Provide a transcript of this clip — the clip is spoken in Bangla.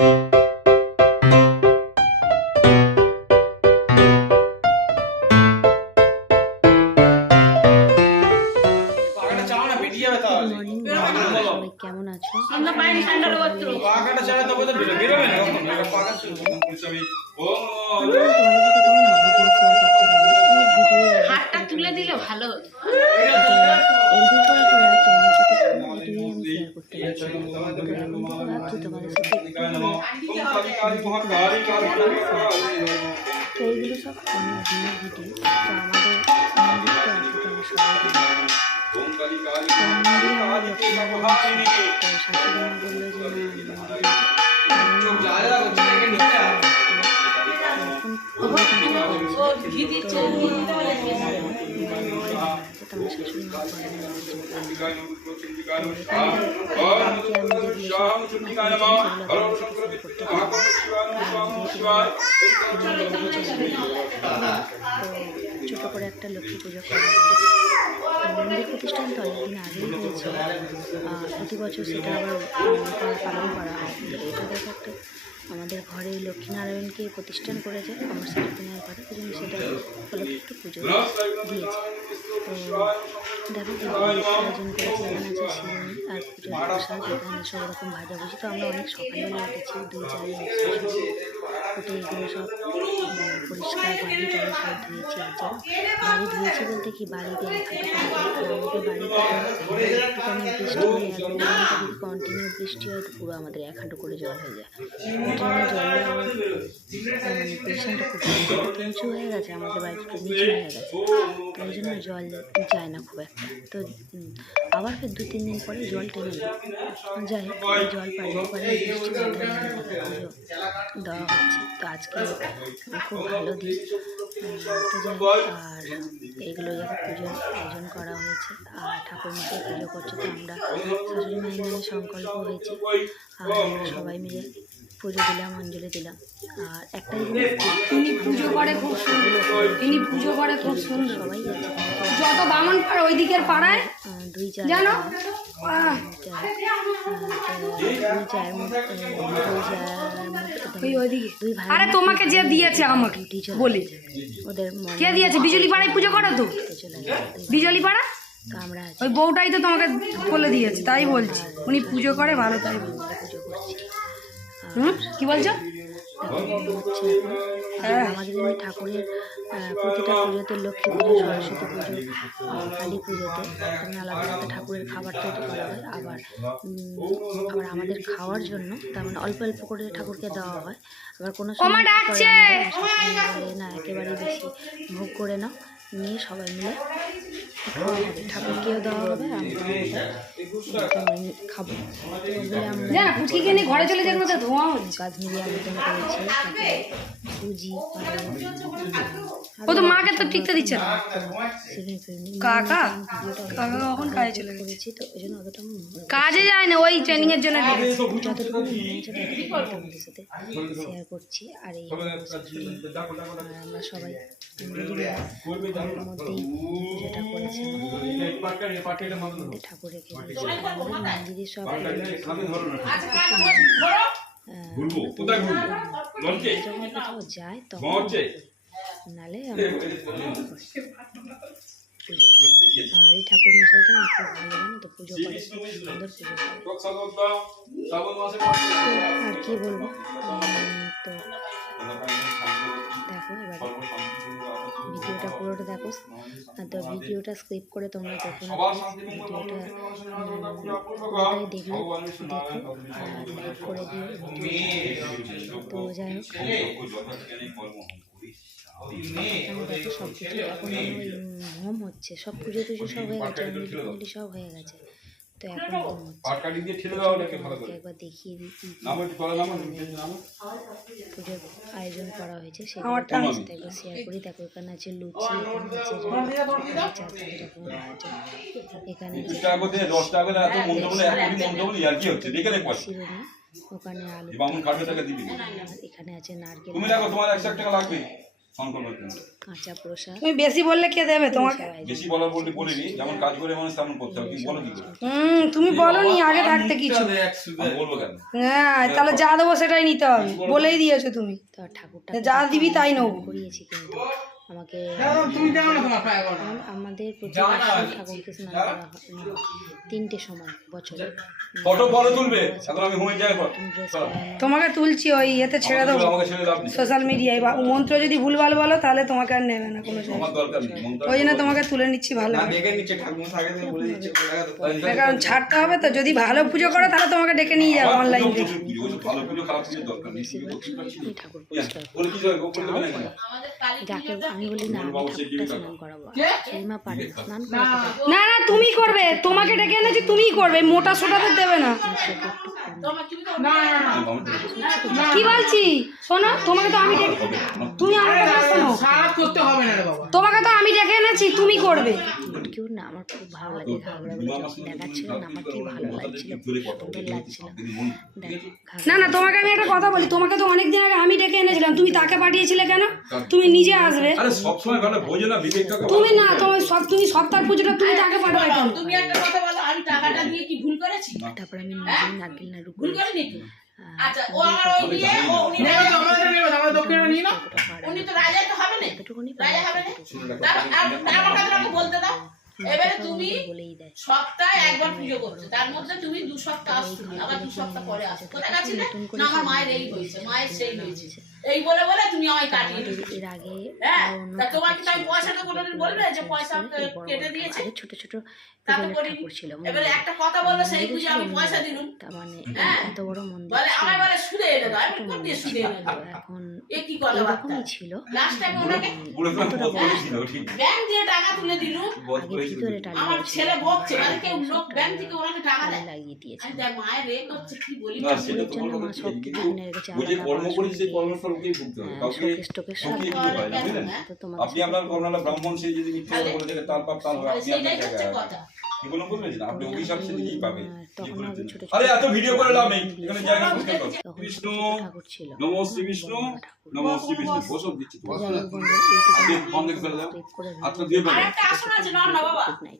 কেমন আছো? হাতটা তুলে দিলে ভালো হতো। এলবি করার পরে তোমাদের সাথে ভিডিওই আমি শেয়ার করতে পারছিলাম। ভাবছি তোমাদের সাথে তো এইগুলো সব অনেক দিনের ভিডিও। তো আমাদের মন্দিরটা আছে, তোমরা সবাই জানো। তো মন্দিরে আমার লক্ষ্মীনারায়ণ ছিল। তো শাশুড়ি মা বললো যে ছোট করে একটা লক্ষ্মী পুজো করা হয়। মন্দির প্রতিষ্ঠান তো অনেকদিন আগেই হয়েছে, প্রতি বছর সেটা আবার পালন করা হয়। এটা দেখো একটা আমাদের ঘরে লক্ষ্মীনারায়ণকে প্রতিষ্ঠান করেছে আমার শাশুড়িমায়ের ঘরে, ওই জন্য সেটা উপলক্ষে একটু পুজো দিয়েছে। তো দেখো আয়োজন করেছে, এখানে আছে শিরোনি আর পুজোর প্রসাদ, এখানে সব রকম ভাজাভুজি। তো আমরা অনেক সকালবেলা উঠেছি, 2-4 উঠে এগুলো সব পরিষ্কার বাড়ি টাড়ি সব ধুয়েছি। আর বাড়ি ধুয়েছি বলতে কি বাড়িতে আমাদের বাড়িতে একটুখানি বৃষ্টি হলে যদি কন্টিনিউ বৃষ্টি হয় তো পুরো আমাদের 1 হাঁটু করে জল হয়ে যায়। ট্রেনে জল পেশেন্টটা খুব নিচু হয়ে গেছে, আমাদের বাড়িটা একটু নিচু হয়ে গেছে, তো ওই জন্য জল যায় না খুব একটা। তো আবার ফের 2-3 দিন পরে জল টেনে যাই হোক, জল পাড়িয়ে বৃষ্টি পুজো দেওয়া হচ্ছে। তো আজকে খুব ভালো দিন। তো যাই হোক, আর এগুলো যখন পুজোর আয়োজন করা হয়েছে আর ঠাকুরমশাই পুজো করছে, তো আমরা শাশুড়ি মায়ের নামে সংকল্প হয়েছে আর আমরা সবাই মিলে পুজো দিলাম, অঞ্জলি দিলাম। আর একটাই তিনি পুজো করে খুব সুন্দর, তিনি পুজো করে খুব সুন্দর। সবাই আছে, যত বামন পাড়া ওই দিকের পাড়ায় 2-4 জানো আরে তোমাকে যে দিয়েছে আমাকে বলি, ওদের কে দিয়েছে? বিজলি পাড়ায় পুজো করো তো, বিজলি পাড়া তো আমরা ওই বউটাই তো তোমাকে বলে দিয়েছে, তাই বলছি উনি পুজো করে ভালো, তাই পুজো করছি। কি বলছো? আমাদের এমনি ঠাকুরের প্রতিটা পুজোতে, লক্ষ্মী পুজো, সরস্বতী পুজো, কালী পুজোতে আলাদা আলাদা ঠাকুরের খাবার তৈরি করা হয়। আবার আমাদের খাওয়ার জন্য তার মানে অল্প অল্প করে ঠাকুরকে দেওয়া হয়। আবার কোনো সময় না একেবারে বেশি ভোগ করে নাও, নিয়ে সবাই মিলে খাওয়া হবে, ঠাকুরকেও দেওয়া হবে, আমরা খাবো। ঘরে চলে যাবে, ধোঁয়া হচ্ছে। কাশ্মীরি আবেদন করেছি, সুজি, ও তো মাকে তো টিকতে দিচ্ছে না, কাকা কাকা কখন কাজে চলে করেছি, তো ওই জন্য অতটা কাজে যায় না, ওই ট্রেনিং এর জন্য যতটুকু তোমাদের সাথে শেয়ার করছি। আর এই আমরা সবাই মধ্যেই যেটা করেছি ঠাকুর রেখে দিয়েছি। মন্দিরে সব যখন কোথাও যায় তখন, নালে আর এই ঠাকুর মশাইটা খুব ভালো জানো তো, পুজো করে সুন্দর পুজো করে। আর কি বলবো, তো দেখো এবার ভিডিওটা পুরোটা দেখো। তো ভিডিওটা স্কিপ করে তোমরা দেখো না, ভিডিওটা পুরোটাই দেখো আর লাইক করে দিও। তো যাই হোক, দেখো সব কিছু এখন হোম হচ্ছে, সব পুজো টুজো সব হয়ে গেছে, অঞ্জলি সব হয়ে গেছে। তো এখন হোম হচ্ছে, একবার দেখিয়ে দিই পুজোর আয়োজন করা হয়েছে, সেটা একবার শেয়ার করি। দেখো এখানে আছে লুচি, এখানে আছে শিরোনি, ওখানে আলু, এখানে আছে নারকেল, কাঁচা প্রসাদ তুমি বেশি বললে কে দেবে তোমাকে? সবাই বেশি বলার বললে বলিনি, যেমন কাজ করে মানুষ তেমন করতে হবে। তুমি বলো কি করে? তুমি বলনি আগে থাকতে কিছু। আমি বলবো কেন? হ্যাঁ, তাহলে যা দেবো সেটাই নিতে হবে, বলেই দিয়েছো তুমি। তো ঠাকুরটা যা দিবি তাই নেবো। করিয়েছি কিন্তু আমাকে আমাদের প্রতি বছর ঠাকুরকে স্নান করা হয় 3টে সময় বছরে। ফটো বলো তুলবে, এখন আমি ঘুমিয়ে যাই। ড্রেস তোমাকে তুলছি ওই এতে ছেড়ে দেবো আমাকে ছেড়ে দাও। সোশ্যাল মিডিয়ায়, বা মন্ত্র যদি ভুলভাল বলো তাহলে তোমাকে আর নেবে না কোনো জায়গায়। আমার দরকার নেই মন্ত্র। ওই জন্য তোমাকে তুলে নিচ্ছি ভালো করে। দেখে নিচ্ছে ঠাকুর আগে থেকে বলে দিচ্ছে কারণ ছাড়তে হবে তো, যদি ভালো পুজো করে তাহলে তোমাকে ডেকে নিয়ে যাবো অনলাইন থেকে। ভালো পুজো খারাপ পুজো দরকার নেই। এই ঠাকুর পরিষ্কার বলে কি যাবে? বলে দেবে না কেন? যাকে আমি বলি না আমি ঠাকুরটা স্নান করাবো, রিমা পারে না, স্নান করাতে পারে না না, তুমি করবে, তোমাকে ডেকে এনেছি তুমিই করবে, মোটা সোটাদের দেবে না। কি বলছি শোনো, তোমাকে তো আমি ডেকে, তুমি আমার কথা শোনো, সারাত করতে হবে না রে বাবা। তোমাকে তো আমি ডেকে এনেছি তুমি করবে। কেউ না, আমার খুব ভালো লাগে ঘাগড়াগুলো যখন দেখাচ্ছিল না আমার কি ভালো লাগছিল, সুন্দর লাগছিল। দেখ না না, তোমাকে আমি একটা কথা বলি, তোমাকে তো অনেকদিন আগে আমি ডেকে এনেছিলাম, তুমি তাকে পাঠিয়েছিলে কেন? তুমি নিজে আসবে। আরে সব সময় ভালো বোঝে না বিবেকটাকে। তুমি না, তুমি সপ্তাহ পুজোটা তুমি তাকে পাঠাবে কেন? তুমি একটা কথা বলো, আমি টাকাটা দিয়ে কি ভুল করেছি? তারপর আমি নিজেই নারকেল নাড়ু ভুল করিনি তো? আচ্ছা, ও আমার ওই দিয়ে ও উনি নেবে তো আমাদের নেবে, আমাদের দক্ষিণে নিয়ে নাও। উনি তো রাজা তো হবে না, এতটুকুনি রাজা হবে না। তারপর কথা আমাকে বলতে দাও। এবারে তুমি বলেই দেয় সপ্তাহে একবার পুজো করছো, তার মধ্যে তুমি 2 সপ্তাহ আসছো না, আবার 2 সপ্তাহ পরে আসছো। কোথায় গেছিলে? না আমার মায়ের এই হয়েছে, মায়ের সেই হয়েছে, এই বলে বলে তুমি আমায় কাটিয়ে দিলে। এর আগে হ্যাঁ, তা তোমাকে তো আমি পয়সাটা কোনোদিন বলবে যে পয়সা কেটে দিয়েছে? আগে ছোট ছোট তা তো পিতলের করিনি। ঠাকুর ছিল, এবারে একটা কথা বললো, সেই বুঝে আমি পয়সা দিলুম। তার মানে হ্যাঁ। এত বড় মন্দির বলে ছিল, আমায় বলে সুদে এনে দাও। আমি কোন দিয়ে সুদে এনে দেবো? এখন এ কি কথা বার্তা? এরকমই ছিল। লাস্ট টাইম ওনাকে পুরো তো বলেছিল ঠিক। ব্যাংক দিয়ে টাকা তুলে দিলুম। বল আগে করেছিল। ভিতরে টালি আমার ছেলে বকছে, মানে কেউ লোক ব্যাংক থেকে ওনাকে টাকা দেয়। লাগিয়ে দিয়েছে। আমি তাই মায়ের রেট হচ্ছে কি বলি না না। সেটা তো বলবো না, সব কিছু বুঝে কর্ম করেছি, সেই কর্মের ফল ওকেই ভুগতে হবে। কাউকে ঠকিয়ে দিতে হয় না, বুঝলেন? আপনি আপনার করোনা ব্রাহ্মণ, সেই যদি মিথ্যে কথা বলে থাকে তার পাপ তার হবে। আপনি আপনার সেটাই হচ্ছে জায়গায় কথা। কি বলুন বুঝলেন না? আপনি অভিশাপ সে নিজেই পাবে। তখন আগে ছোট ছোট আরে এত ভিডিও করে লাভ নেই, এখানে জায়গা পরিষ্কার করো। তখন বিষ্ণু ঠাকুর ছিল। নমঃ শ্রী বিষ্ণু নমঃ শ্রী বিষ্ণু বসো দিচ্ছি তো। যাই হোক বন্ধু, এইটুকু আপনি বন্ধ করে দাও। করে হাতটা দিয়ে আর ফেলো। একটা আসন আছে না না বাবা। Good night.